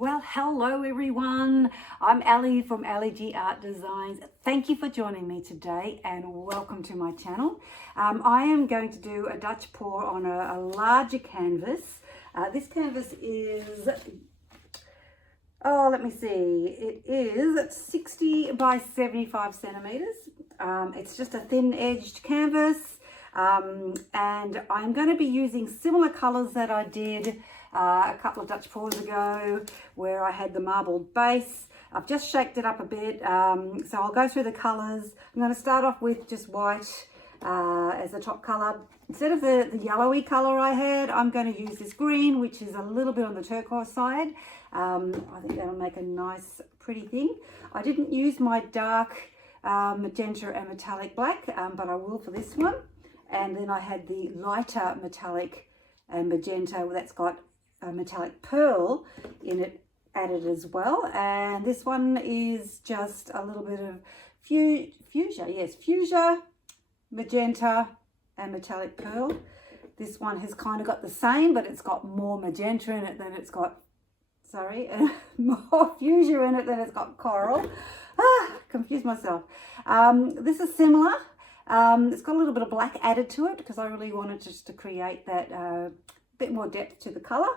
Well, hello everyone. I'm Ellie from Ellie Art Designs. Thank you for joining me today and welcome to my channel. I am going to do a Dutch pour on a larger canvas. This canvas is, let me see, it is 60 by 75 centimeters. It's just a thin edged canvas. And I'm going to be using similar colors that I did a couple of Dutch pours ago where I had the marbled base. I've just shaped it up a bit, so I'll go through the colors. I'm going to start off with just white as the top color. Instead of the yellowy color I had, I'm going to use this green, which is a little bit on the turquoise side. I think that'll make a nice pretty thing. I didn't use my dark magenta and metallic black, but I will for this one. And then I had the lighter metallic and magenta that's got a metallic pearl in it added as well. And this one is just a little bit of fuscia, magenta and metallic pearl. This one has kind of got the same, but it's got more magenta in it than it's got, more fuchsia in it than it's got coral. Confused myself. This is similar. It's got a little bit of black added to it because I really wanted just to create that bit more depth to the color.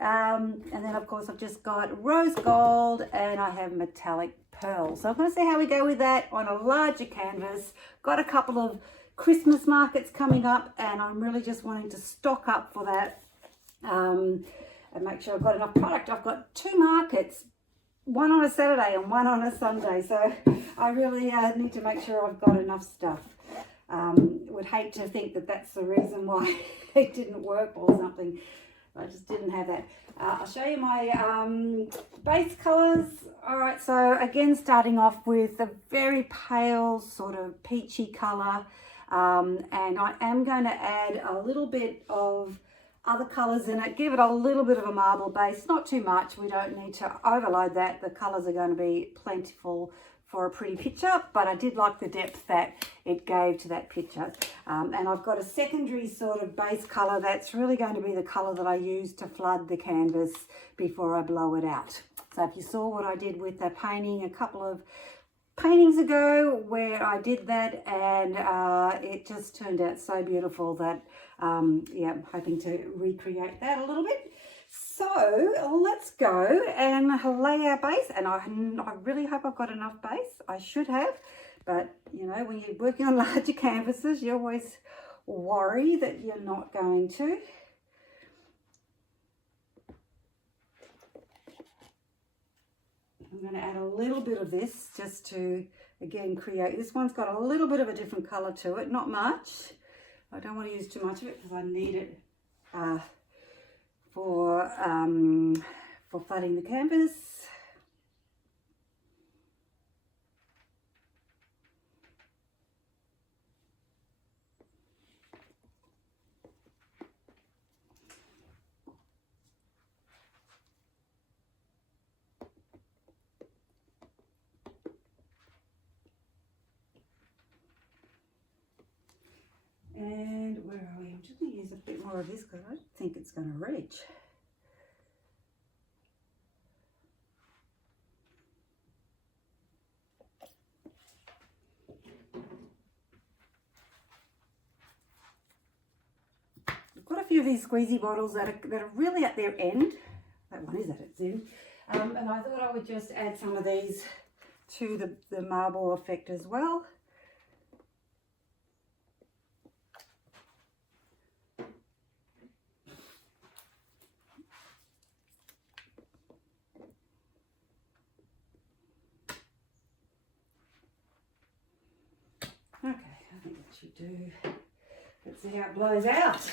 And then of course I've just got rose gold and I have metallic pearl. So I'm going to see how we go with that on a larger canvas. Got a couple of Christmas markets coming up and I'm really just wanting to stock up for that and make sure I've got enough product. I've got two markets, one on a Saturday and one on a Sunday, so I really need to make sure I've got enough stuff. Would hate to think that that's the reason why it didn't work or something. I just didn't have that. I'll show you my base colors. All right, so again, starting off with a very pale sort of peachy color, and I am going to add a little bit of other colors in it, give it a little bit of a marble base, not too much. We don't need to overload that. The colors are going to be plentiful for a pretty picture, but I did like the depth that it gave to that picture. And I've got a secondary sort of base color that's really going to be the color that I use to flood the canvas before I blow it out. So if you saw what I did with the painting a couple of paintings ago where I did that, and it just turned out so beautiful that yeah, I'm hoping to recreate that a little bit. So let's go and lay our base, and I really hope I've got enough base. I should have, but you know, when you're working on larger canvases, you always worry that you're not going to. I'm going to add a little bit of this just to, again, create. This one's got a little bit of a different color to it, not much. I don't want to use too much of it because I need it for flooding the canvas. And where are we? I'm just going to use a bit more of this because I don't think it's going to reach. I've got a few of these squeezy bottles that are really at their end. That one is at its end. And I thought I would just add some of these to the marble effect as well. Okay, I think that should do. Let's see how it blows out.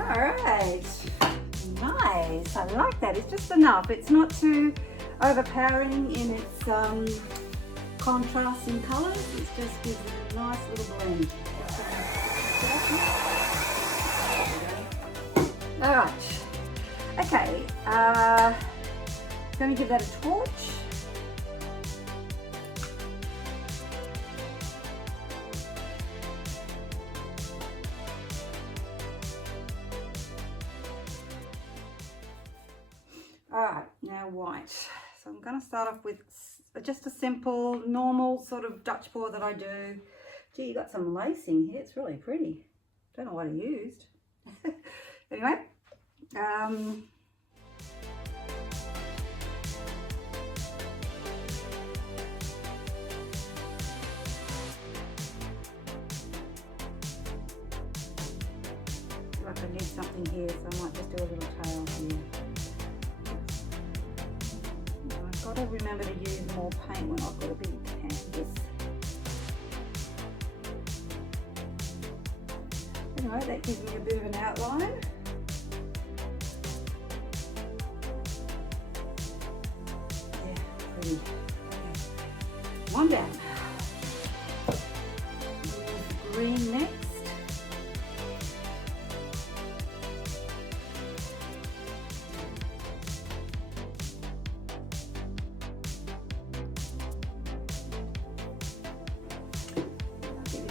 All right, nice. I like that. It's just enough. It's not too overpowering in its contrast in colours. It just gives it a nice little blend. All right. Okay. Going to give that a torch. Alright, now white. So I'm going to start off with just a simple, normal sort of Dutch pour that I do. Gee, you got some lacing here. It's really pretty. Don't know what I used. Anyway. I could need something here, so I might just do a little tail here. I've got to remember to use more paint when I've got a big canvas. Anyway, that gives me a bit of an outline. Yeah, pretty. Okay. One down. Use green next.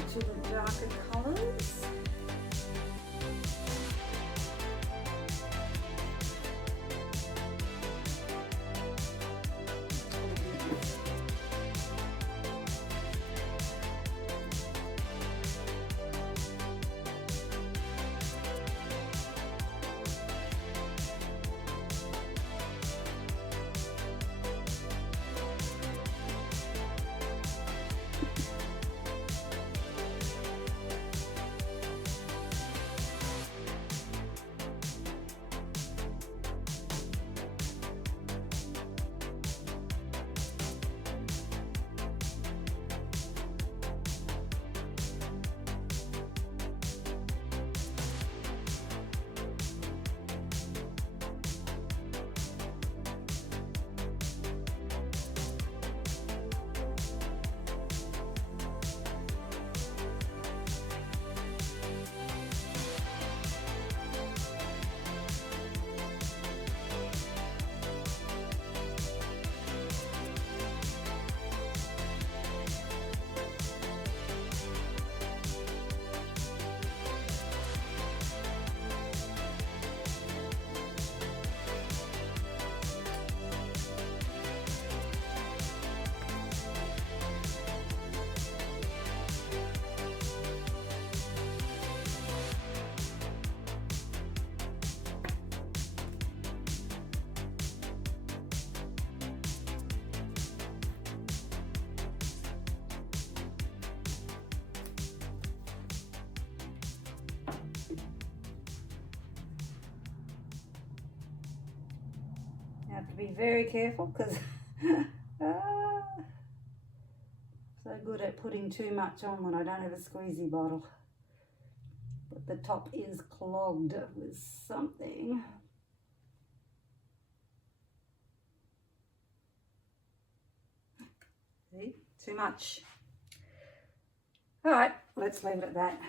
To the darker colours. Have to be very careful because so good at putting too much on when I don't have a squeezy bottle. But the top is clogged with something. See, too much. All right, let's leave it at that.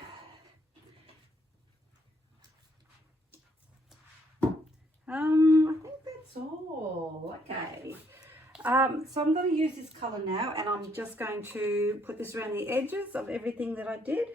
I think that's all. Okay. So I'm going to use this colour now, and I'm just going to put this around the edges of everything that I did.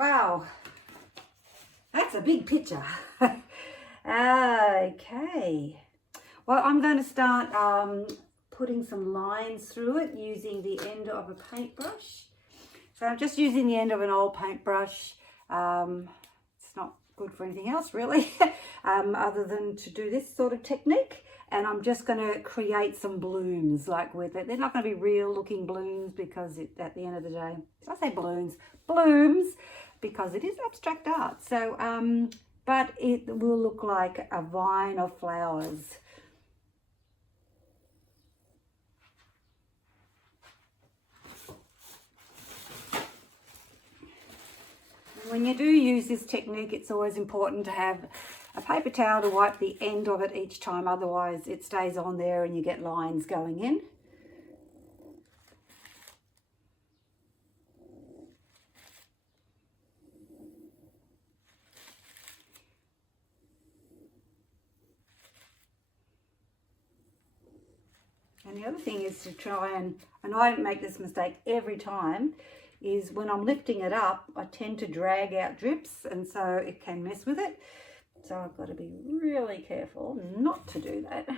Wow, that's a big picture. Okay, well, I'm going to start putting some lines through it using the end of a paintbrush. So I'm just using the end of an old paintbrush. It's not good for anything else really, other than to do this sort of technique. And I'm just going to create some blooms like with it. They're not going to be real looking blooms because at the end of the day, I say balloons, blooms, because it is abstract art. So, but it will look like a vine of flowers. When you do use this technique, it's always important to have a paper towel to wipe the end of it each time, otherwise it stays on there and you get lines going in. And the other thing is to try and I make this mistake every time, is when I'm lifting it up, I tend to drag out drips and so it can mess with it. So I've got to be really careful not to do that.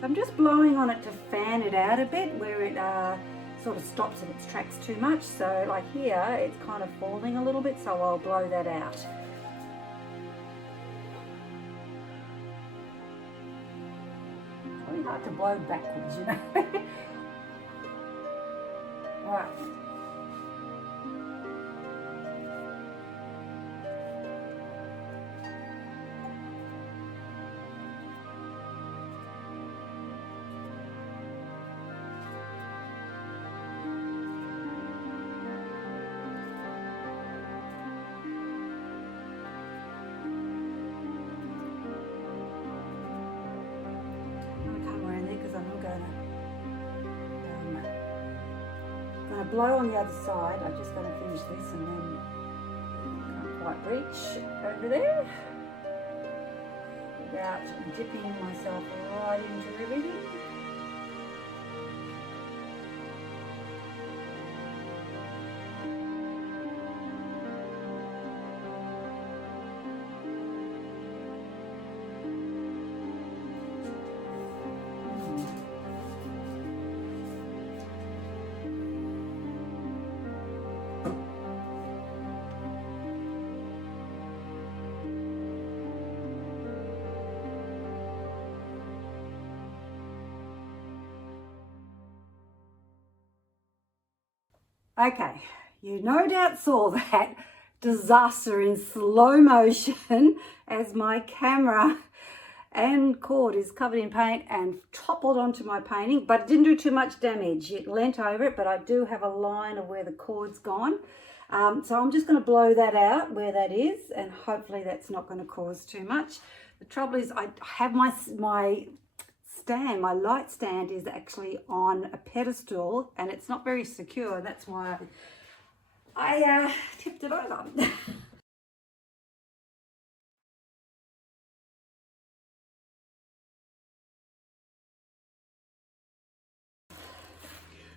So I'm just blowing on it to fan it out a bit where it sort of stops in its tracks too much. So like here, it's kind of falling a little bit, so I'll blow that out. It's really hard to blow backwards, you know. Right. Blow on the other side. I'm just going to finish this and then can't quite reach over there without dipping myself right into everything. Okay, you no doubt saw that disaster in slow motion as my camera and cord is covered in paint and toppled onto my painting, but it didn't do too much damage. It leant over it, but I do have a line of where the cord's gone. So I'm just going to blow that out where that is, and hopefully that's not going to cause too much. The trouble is I have my light stand is actually on a pedestal and it's not very secure. That's why I tipped it over.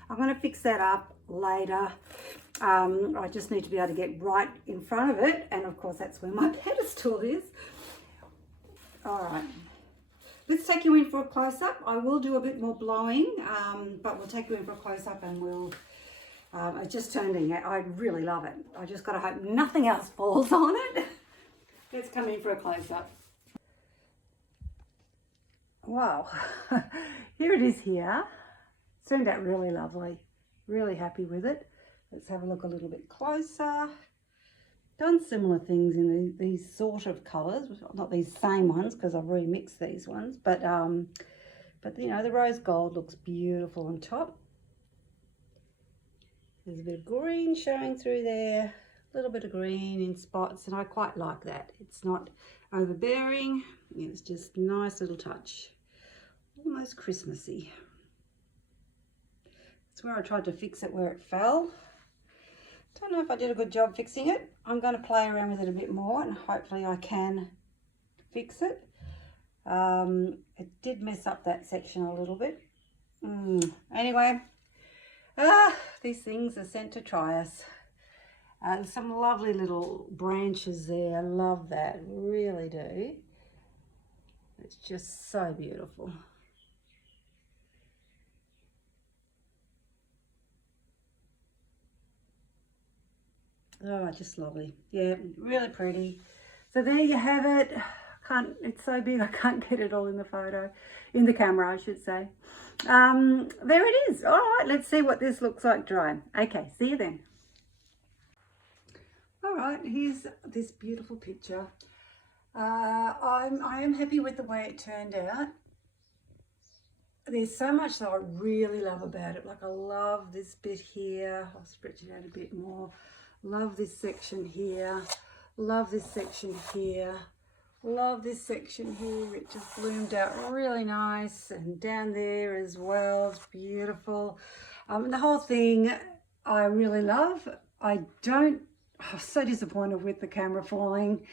I'm going to fix that up later. I just need to be able to get right in front of it, and of course that's where my pedestal is. All right. Let's take you in for a close-up. I will do a bit more blowing, but we'll take you in for a close-up and we'll, it's just turned in. I really love it. I just got to hope nothing else falls on it. Let's come in for a close-up. Wow, here it is here. It's turned out really lovely. Really happy with it. Let's have a look a little bit closer. Done similar things in these sort of colours, not these same ones because I've remixed these ones, but you know, the rose gold looks beautiful on top. There's a bit of green showing through there, a little bit of green in spots, and I quite like that. It's not overbearing. It's just a nice little touch, almost Christmassy. It's where I tried to fix it where it fell. Don't know if I did a good job fixing it. I'm going to play around with it a bit more and hopefully I can fix it. It did mess up that section a little bit. Anyway, these things are sent to try us. Some lovely little branches there. I love that, really do. It's just so beautiful. Oh, just lovely. Yeah, really pretty. So there you have it. It's so big I can't get it all in the photo, in the camera I should say. There it is. All right, let's see what this looks like dry. Okay, see you then. All right, here's this beautiful picture. I am happy with the way it turned out. There's so much that I really love about it. Like I love this bit here. I'll stretch it out a bit more. Love this section here. Love this section here. Love this section here. It just bloomed out really nice, and down there as well. It's beautiful. The whole thing I really love. I'm so disappointed with the camera falling,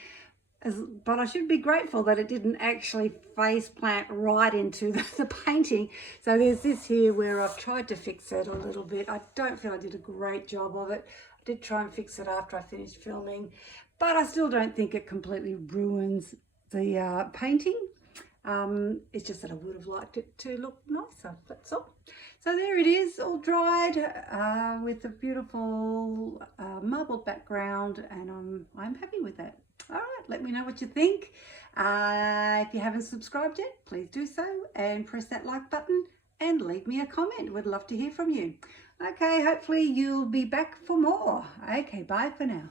but I should be grateful that it didn't actually face plant right into the painting. So there's this here where I've tried to fix it a little bit. I don't feel I did a great job of it. I did try and fix it after I finished filming, but I still don't think it completely ruins the painting. It's just that I would have liked it to look nicer, that's all. So there it is, all dried with a beautiful marbled background, and I'm happy with that. All right, let me know what you think. If you haven't subscribed yet, please do so and press that like button and leave me a comment. Would love to hear from you. Okay, hopefully you'll be back for more. Okay, bye for now.